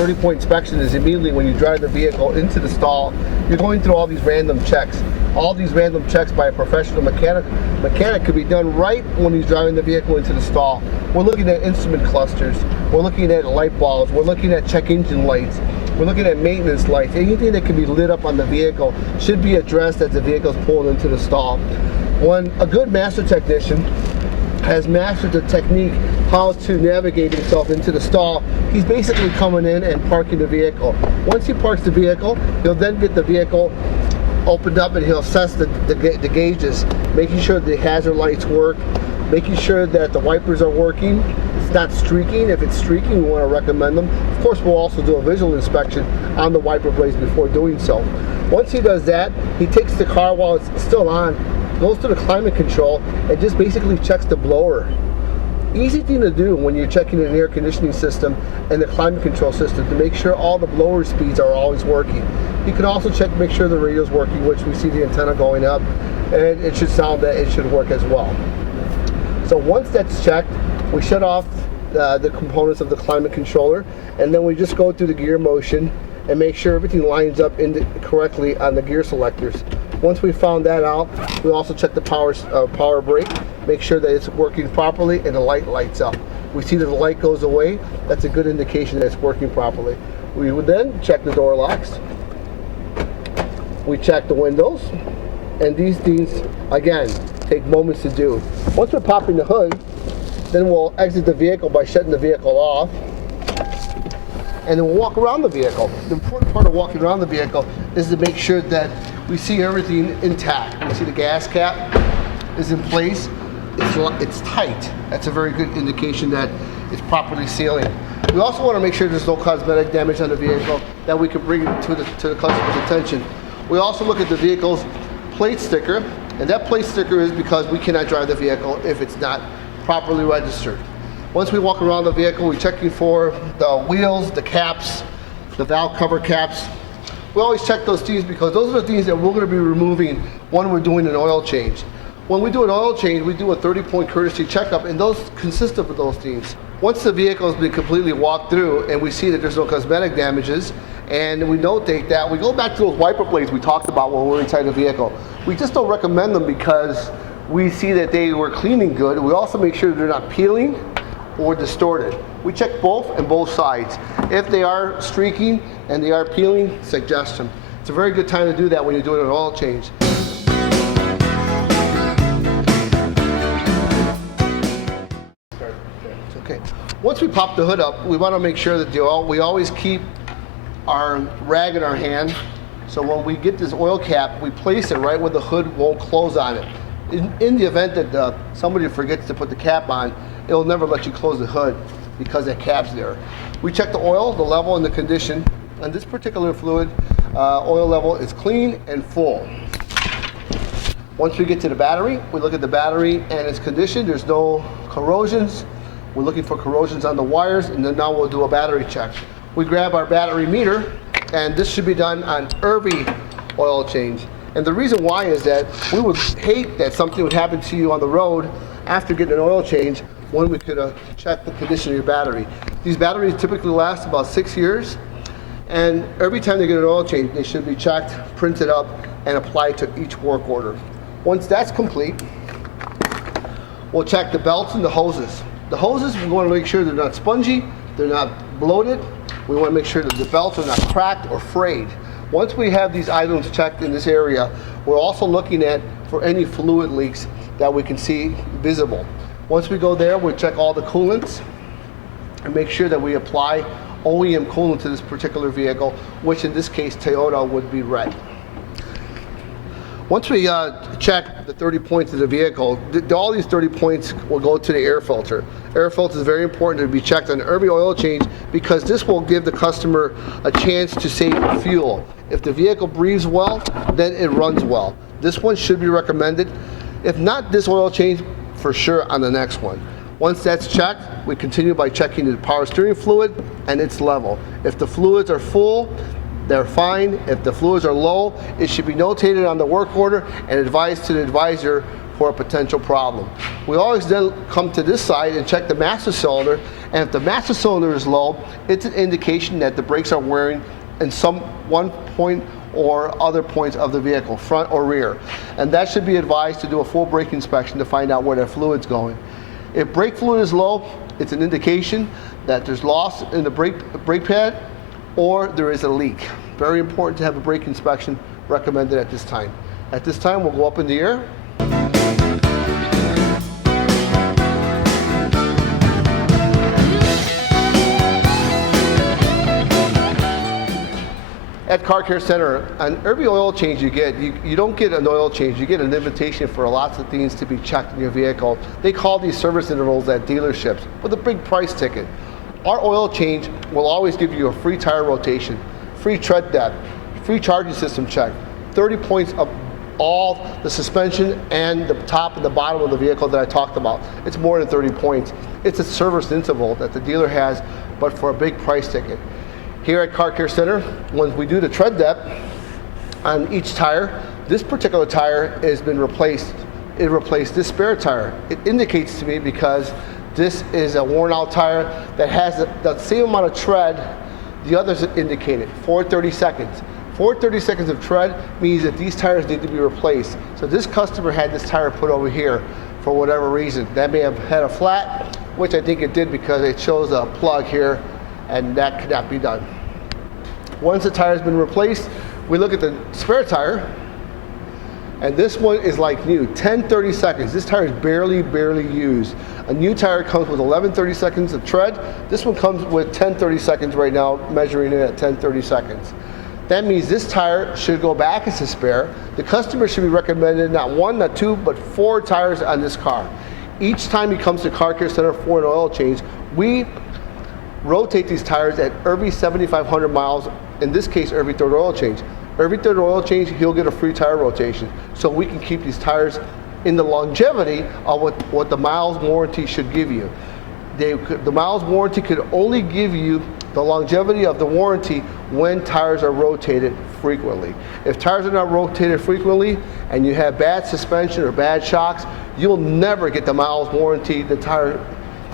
30-point inspection is immediately when you drive the vehicle into the stall, you're going through all these random checks. All these random checks by a professional mechanic could be done right when he's driving the vehicle into the stall. We're looking at instrument clusters, we're looking at light bulbs, we're looking at check engine lights, we're looking at maintenance lights. Anything that can be lit up on the vehicle should be addressed as the vehicle is pulled into the stall. When a good master technician has mastered the technique how to navigate himself into the stall, he's basically coming in and parking the vehicle. Once he parks the vehicle, he'll then get the vehicle opened up and he'll assess the gauges, making sure the hazard lights work, making sure that the wipers are working. It's not streaking. If it's streaking, we want to recommend them. Of course, we'll also do a visual inspection on the wiper blades before doing so. Once he does that, he takes the car while it's still on, goes to the climate control, and just basically checks the blower. Easy thing to do when you're checking an air conditioning system and the climate control system to make sure all the blower speeds are always working. You can also check, make sure the radio's working, which we see the antenna going up, and it should sound that it should work as well. So once that's checked, we shut off the components of the climate controller, and then we just go through the gear motion and make sure everything lines up correctly on the gear selectors. Once we found that out, we also check the power brake, make sure that it's working properly and the light lights up. We see that the light goes away, that's a good indication that it's working properly. We would then check the door locks, we check the windows, and these things, again, take moments to do. Once we're popping the hood, then we'll exit the vehicle by shutting the vehicle off, and then we'll walk around the vehicle. The important part of walking around the vehicle is to make sure that we see everything intact. We see the gas cap is in place, it's tight. That's a very good indication that it's properly sealing. We also want to make sure there's no cosmetic damage on the vehicle that we can bring to the customer's attention. We also look at the vehicle's plate sticker, and that plate sticker is because we cannot drive the vehicle if it's not properly registered. Once we walk around the vehicle, we're checking for the wheels, the caps, the valve cover caps. We always check those things because those are the things that we're going to be removing when we're doing an oil change. When we do an oil change, we do a 30-point courtesy checkup, and those consist of those things. Once the vehicle has been completely walked through and we see that there's no cosmetic damages, and we notate that, we go back to those wiper blades we talked about when we're inside the vehicle. We just don't recommend them because we see that they were cleaning good. We also make sure they're not peeling or distorted. We check both and both sides. If they are streaking and they are peeling, suggest them. It's a very good time to do that when you're doing an oil change. Okay. Once we pop the hood up, we want to make sure that we always keep our rag in our hand. So when we get this oil cap, we place it right where the hood won't close on it. In the event that somebody forgets to put the cap on, it'll never let you close the hood because that cap's there. We check the oil, the level, and the condition. And this particular fluid, oil level is clean and full. Once we get to the battery, we look at the battery and its condition. There's no corrosions. We're looking for corrosions on the wires, and then now we'll do a battery check. We grab our battery meter, and this should be done on every oil change. And the reason why is that we would hate that something would happen to you on the road after getting an oil change when we could check the condition of your battery. These batteries typically last about 6 years, and every time they get an oil change, they should be checked, printed up, and applied to each work order. Once that's complete, we'll check the belts and the hoses. The hoses, we want to make sure they're not spongy, they're not bloated. We want to make sure that the belts are not cracked or frayed. Once we have these items checked in this area, we're also looking at for any fluid leaks that we can see visible. Once we go there, we'll check all the coolants and make sure that we apply OEM coolant to this particular vehicle, which in this case Toyota would be red. Once we check the 30 points of the vehicle, all these 30 points will go to the air filter. Air filter is very important to be checked on every oil change because this will give the customer a chance to save fuel. If the vehicle breathes well, then it runs well. This one should be recommended. If not this oil change, for sure on the next one. Once that's checked, we continue by checking the power steering fluid and its level. If the fluids are full, they're fine. If the fluids are low, it should be notated on the work order and advised to the advisor for a potential problem. We always then come to this side and check the master cylinder, and if the master cylinder is low, it's an indication that the brakes are wearing in one point or other points of the vehicle, front or rear. And that should be advised to do a full brake inspection to find out where that fluid's going. If brake fluid is low, it's an indication that there's loss in the brake pad or there is a leak. Very important to have a brake inspection recommended at this time. At this time, we'll go up in the air. At Car Care Center, on every oil change you get, you don't get an oil change, you get an invitation for lots of things to be checked in your vehicle. They call these service intervals at dealerships with a big price ticket. Our oil change will always give you a free tire rotation, free tread depth, free charging system check, 30 points of all the suspension and the top and the bottom of the vehicle that I talked about. It's more than 30 points. It's a service interval that the dealer has, but for a big price ticket. Here at Car Care Center, when we do the tread depth on each tire, this particular tire has been replaced. It replaced this spare tire. It indicates to me because this is a worn out tire that has the same amount of tread the others indicated, 430 seconds. 430 seconds of tread means that these tires need to be replaced. So this customer had this tire put over here for whatever reason. That may have had a flat, which I think it did because it shows a plug here, and that could not be done. Once the tire has been replaced, we look at the spare tire, and this one is like new, 10-30 seconds. This tire is barely used. A new tire comes with 11-30 seconds of tread. This one comes with 10-30 seconds right now, measuring it at 10-30 seconds. That means this tire should go back as a spare. The customer should be recommended not one, not two, but 4 tires on this car. Each time he comes to Car Care Center for an oil change, we rotate these tires at every 7,500 miles, in this case every third oil change. Every third oil change, he'll get a free tire rotation. So we can keep these tires in the longevity of what the miles warranty should give you. The miles warranty could only give you the longevity of the warranty when tires are rotated frequently. If tires are not rotated frequently and you have bad suspension or bad shocks, you'll never get the miles warranty the tire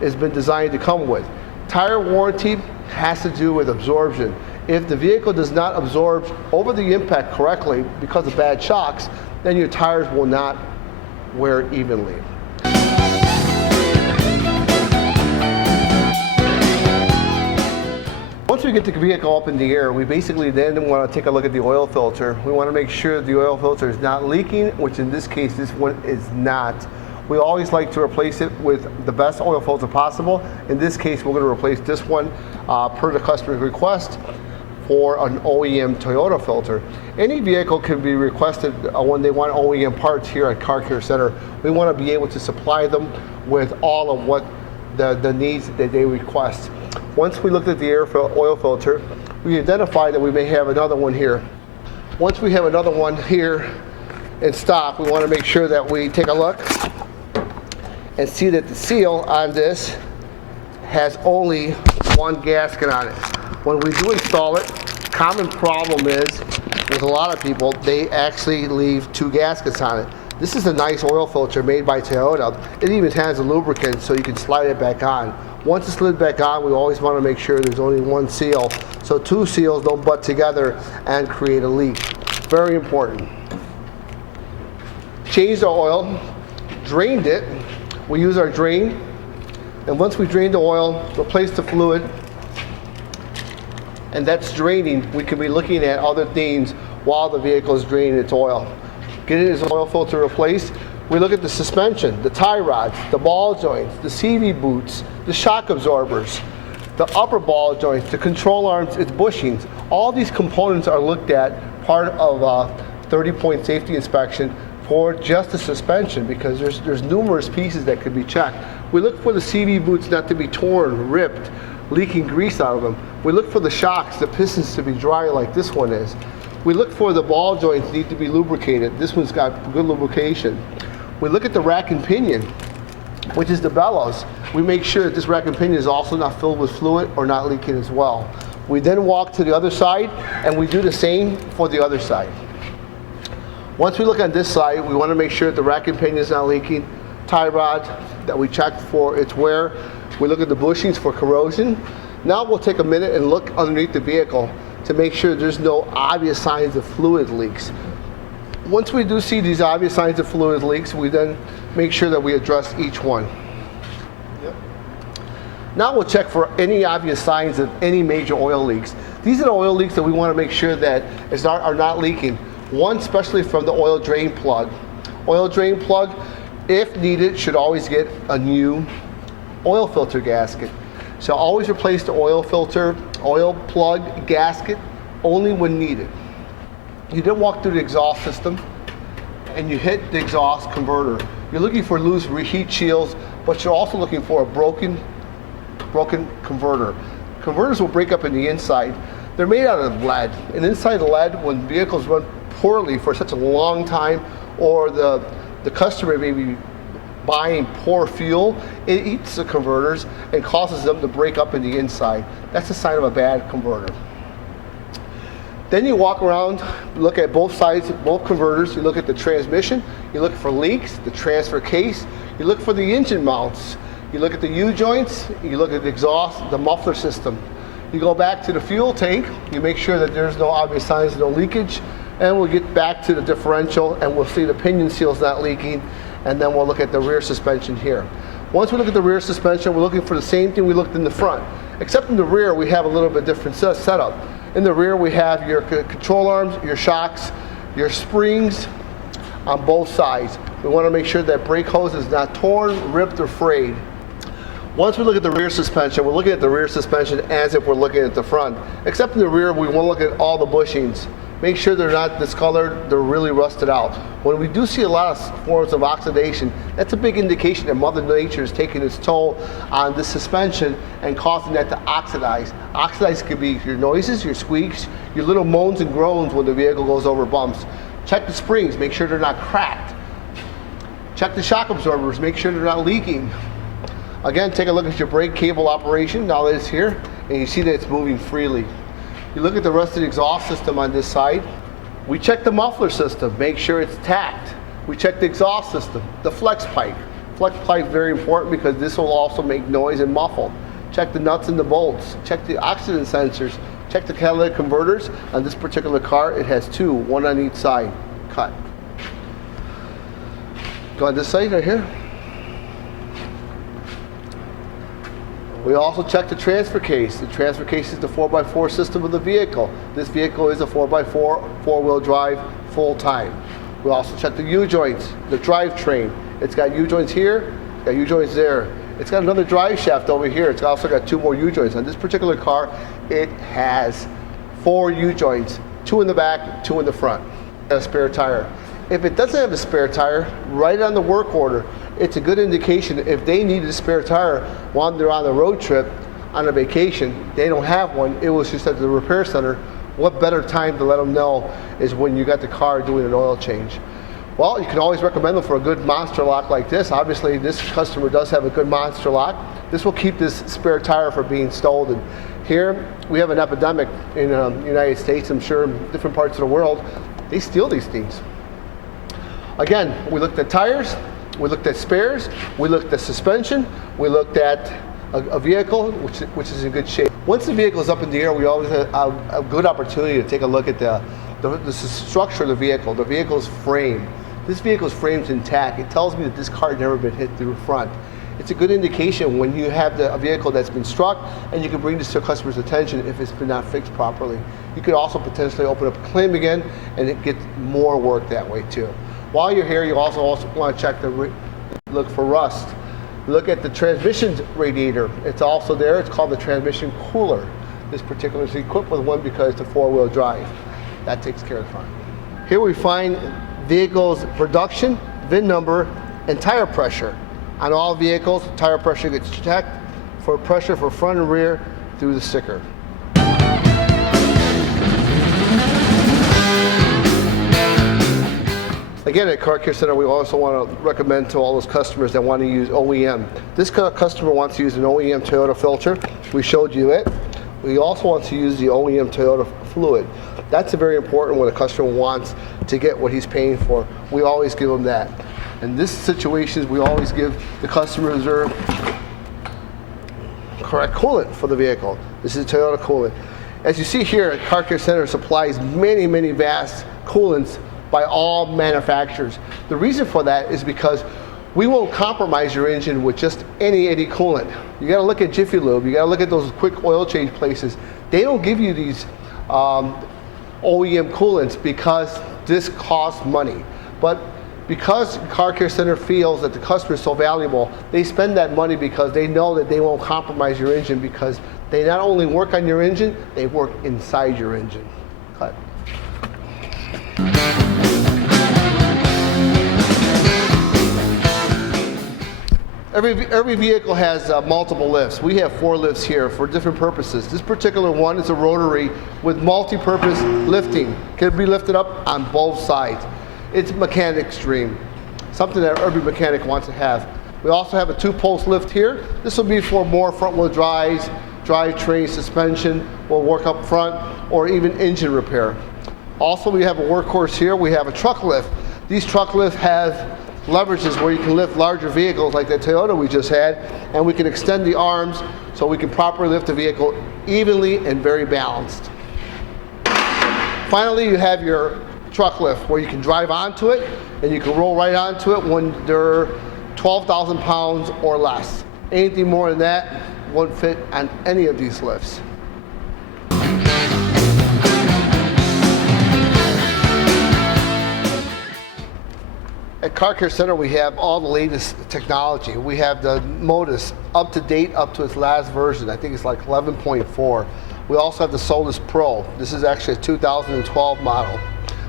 has been designed to come with. Tire warranty has to do with absorption. If the vehicle does not absorb over the impact correctly because of bad shocks, then your tires will not wear evenly. Once we get the vehicle up in the air, we basically then want to take a look at the oil filter. We want to make sure the oil filter is not leaking, which in this case, this one is not. We always like to replace it with the best oil filter possible. In this case, we're going to replace this one per the customer's request for an OEM Toyota filter. Any vehicle can be requested when they want OEM parts here at Car Care Center. We want to be able to supply them with all of what the needs that they request. Once we looked at the oil filter, we identified that we may have another one here. Once we have another one here in stock, we want to make sure that we take a look and see that the seal on this has only one gasket on it. When we do install it, common problem is with a lot of people, they actually leave 2 gaskets on it. This is a nice oil filter made by Toyota. It even has a lubricant so you can slide it back on. Once it's slid back on, we always want to make sure there's only 1 seal, so 2 seals don't butt together and create a leak. Very important. Changed the oil, drained it. We use our drain, and once we drain the oil, replace the fluid, and that's draining, we can be looking at other things while the vehicle is draining its oil. Getting this oil filter replaced, we look at the suspension, the tie rods, the ball joints, the CV boots, the shock absorbers, the upper ball joints, the control arms, its bushings. All these components are looked at part of a 30-point safety inspection for just the suspension, because there's numerous pieces that could be checked. We look for the CV boots not to be torn, ripped, leaking grease out of them. We look for the shocks, the pistons to be dry like this one is. We look for the ball joints need to be lubricated. This one's got good lubrication. We look at the rack and pinion, which is the bellows. We make sure that this rack and pinion is also not filled with fluid or not leaking as well. We then walk to the other side and we do the same for the other side. Once we look on this side, we want to make sure that the rack and pinion is not leaking. Tie rod that we checked for its wear. We look at the bushings for corrosion. Now we'll take a minute and look underneath the vehicle to make sure there's no obvious signs of fluid leaks. Once we do see these obvious signs of fluid leaks, we then make sure that we address each one. Yep. Now we'll check for any obvious signs of any major oil leaks. These are the oil leaks that we want to make sure that are not leaking. One, especially from the oil drain plug. Oil drain plug, if needed, should always get a new oil filter gasket. So always replace the oil filter, oil plug gasket only when needed. You didn't walk through the exhaust system and you hit the exhaust converter. You're looking for loose heat shields, but you're also looking for a broken converter. Converters will break up in the inside. They're made out of lead, and inside the lead, when vehicles run poorly for such a long time, or the customer may be buying poor fuel, it eats the converters and causes them to break up in the inside. That's a sign of a bad converter. Then you walk around, look at both sides, both converters. You look at the transmission, you look for leaks, the transfer case, you look for the engine mounts, you look at the U-joints, you look at the exhaust, the muffler system. You go back to the fuel tank, you make sure that there's no obvious signs of no leakage, and we'll get back to the differential and we'll see the pinion seal's not leaking, and then we'll look at the rear suspension here. Once we look at the rear suspension, we're looking for the same thing we looked in the front, except in the rear we have a little bit different setup. In the rear we have your control arms, your shocks, your springs on both sides. We want to make sure that brake hose is not torn, ripped, or frayed. Once we look at the rear suspension, we're looking at the rear suspension as if we're looking at the front. Except in the rear, we want to look at all the bushings. Make sure they're not discolored, they're really rusted out. When we do see a lot of forms of oxidation, that's a big indication that Mother Nature is taking its toll on the suspension and causing that to oxidize. Oxidize could be your noises, your squeaks, your little moans and groans when the vehicle goes over bumps. Check the springs, make sure they're not cracked. Check the shock absorbers, make sure they're not leaking. Again, take a look at your brake cable operation now that it's here, and you see that it's moving freely. You look at the rest of the exhaust system on this side. We check the muffler system, make sure it's tacked. We check the exhaust system, the flex pipe. Flex pipe is very important because this will also make noise and muffle. Check the nuts and the bolts. Check the oxygen sensors. Check the catalytic converters. On this particular car, it has two, one on each side, cut. Go on this side right here. We also check the transfer case. The transfer case is the 4x4 system of the vehicle. This vehicle is a 4x4, four-wheel drive, full-time. We also check the U-joints, the drivetrain. It's got U-joints here, it's got U-joints there. It's got another drive shaft over here. It's also got two more U-joints. On this particular car, it has 4 U-joints, 2 in the back, 2 in the front. A spare tire. If it doesn't have a spare tire, write it on the work order. It's a good indication if they need a spare tire while they're on the road trip, on a vacation, they don't have one, it was just at the repair center. What better time to let them know is when you got the car doing an oil change. Well, you can always recommend them for a good monster lock like this. Obviously, this customer does have a good monster lock. This will keep this spare tire from being stolen. Here, we have an epidemic in the United States, I'm sure in different parts of the world, they steal these things. Again, we looked at tires, we looked at spares, we looked at suspension, we looked at a vehicle which is in good shape. Once the vehicle is up in the air, we always have a good opportunity to take a look at the structure of the vehicle's frame. This vehicle's frame's intact. It tells me that this car had never been hit through the front. It's a good indication when you have a vehicle that's been struck, and you can bring this to a customer's attention if it's been not fixed properly. You could also potentially open up a claim again and it gets more work that way too. While you're here, you also want to check look for rust. Look at the transmission radiator. It's also there. It's called the transmission cooler. This particular is equipped with one because it's a 4-wheel drive. That takes care of the front. Here we find vehicles production, VIN number, and tire pressure. On all vehicles, tire pressure gets checked for pressure for front and rear through the sticker. Again, at Car Care Center, we also want to recommend to all those customers that want to use OEM. This customer wants to use an OEM Toyota filter. We showed you it. We also want to use the OEM Toyota fluid. That's very important when a customer wants to get what he's paying for. We always give them that. In this situation, we always give the customer reserve correct coolant for the vehicle. This is Toyota coolant. As you see here, Car Care Center supplies many vast coolants by all manufacturers. The reason for that is because we won't compromise your engine with just any coolant. You got to look at Jiffy Lube. You got to look at those quick oil change places. They don't give you these OEM coolants because this costs money. But because Car Care Center feels that the customer is so valuable, they spend that money because they know that they won't compromise your engine, because they not only work on your engine, they work inside your engine. Cut. Every vehicle has multiple lifts. We have 4 lifts here for different purposes. This particular one is a rotary with multi-purpose lifting. Can be lifted up on both sides. It's mechanic's dream, something that every mechanic wants to have. We also have a 2-post lift here. This will be for more front-wheel drives, drivetrain, suspension, will work up front, or even engine repair. Also, we have a workhorse here. We have a truck lift. These truck lifts have leverages where you can lift larger vehicles like the Toyota we just had, and we can extend the arms so we can properly lift the vehicle evenly and very balanced. Finally, you have your truck lift where you can drive onto it and you can roll right onto it when they're 12,000 pounds or less. Anything more than that won't fit on any of these lifts. At Car Care Center, we have all the latest technology. We have the Modus up to date, up to its last version. I think it's like 11.4. We also have the Solus Pro. This is actually a 2012 model.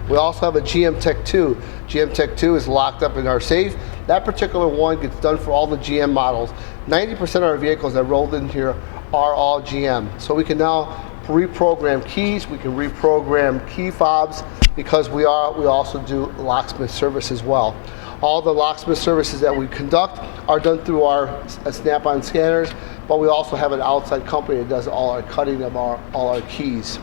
We also have a GM Tech 2. GM Tech 2 is locked up in our safe. That particular one gets done for all the GM models. 90% of our vehicles that rolled in here are all GM. So we can now reprogram keys, we can reprogram key fobs, because we also do locksmith service as well. All the locksmith services that we conduct are done through our Snap-on scanners, but we also have an outside company that does all our cutting of all our keys.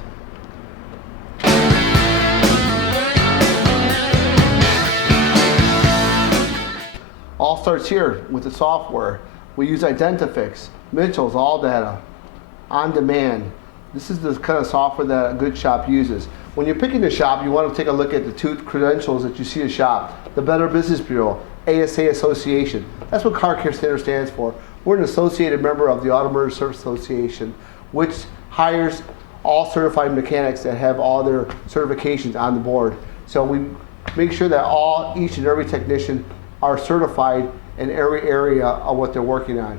All starts here with the software. We use Identifix, Mitchell's, ALLDATA, On Demand. This is the kind of software that a good shop uses. When you're picking a shop, you want to take a look at the 2 credentials that you see a shop. The Better Business Bureau, ASA Association. That's what Car Care Center stands for. We're an associated member of the Automotive Service Association, which hires all certified mechanics that have all their certifications on the board. So we make sure that each and every technician are certified in every area of what they're working on.